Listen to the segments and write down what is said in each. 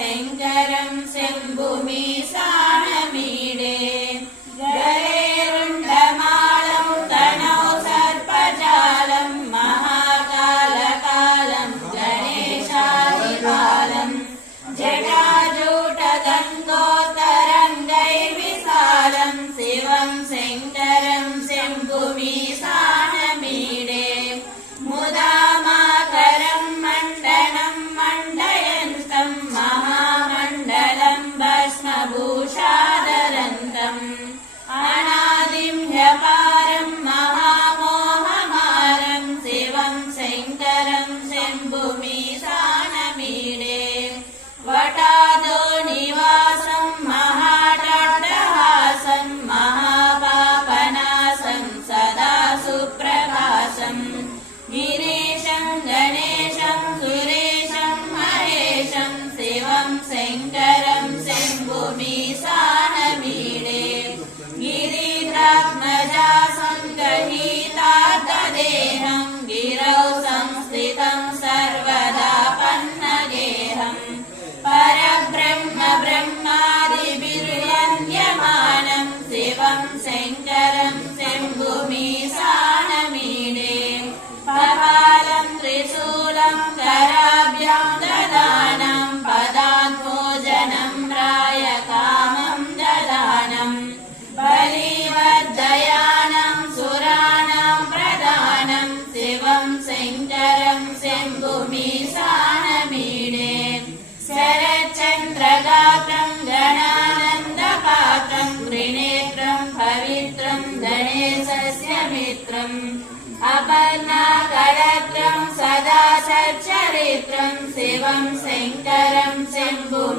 शङ्करं शम्भुमीशानमीडे गरेरुण्डमालं तनौ सर्पजालं महाकालकालं गणेशादिकालं जटाजूटगङ्गोत्तरङ्गैर्विशालं शिवं शङ्करं शम्भुमीशानमीडे मुदामाकरं मण्डनं मण्डयन्तं महामण्डलं भस्मभूषादरन्तम् अनादिं ह्यपारं महामोहमारं शिवं शङ्करं शम्भुमीशानमीडे वटादो निवासं महाटाटहासं महापापनाशं सदा सुप्रकाशं गिरीशं गणेशं सुरेशं महेशं शिवं शङ्करं शम्भुमीशानमीडे गिरिध्रात्मजासं गहीतार्थदेहं गिरौ संस्थितं सर्वदा पन्नगेहं परब्रह्म ब्रह्मादिभिर्वन्द्यमानं शिवं शङ्करं शम्भुमीशानमीडे कपालं त्रिशूलं कराभ्यां ददानं पदाद्भोजनं रायकामं ददानं बलिवद्दयानं सुराणां प्रदानं शिवं शङ्करं शम्भुमीशानमीडे शरच्चन्द्रगात्रं गणानन्दपात्रं त्रिनेत्रं पवित्रं गणेशस्य मित्रम् अपर्णाकरत्रं सदा सच्चरित्रं शिवं शङ्करं शम्भुमीशानमीडे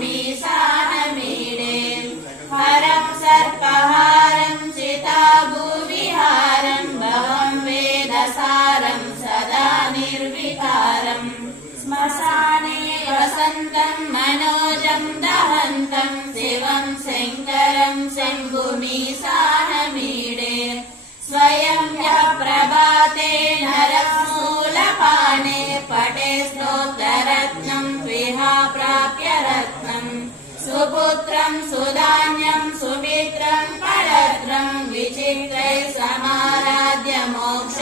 हरं सर्पहारं चिताभुविहारं भवं वेदसारं सदा निर्विकारम् श्मशाने वसन्तं मनोजं दहन्तं शिवं शङ्करं शम्भुमीशानमीडे स्वयं यः प्रभाते नरमूलपाने पठे स्तोत्ररत्नं त्विहा प्राप्य रत्नं सुपुत्रं सुधान्यं सुमित्रं परत्रं विचित्रैः समाराध्य मोक्ष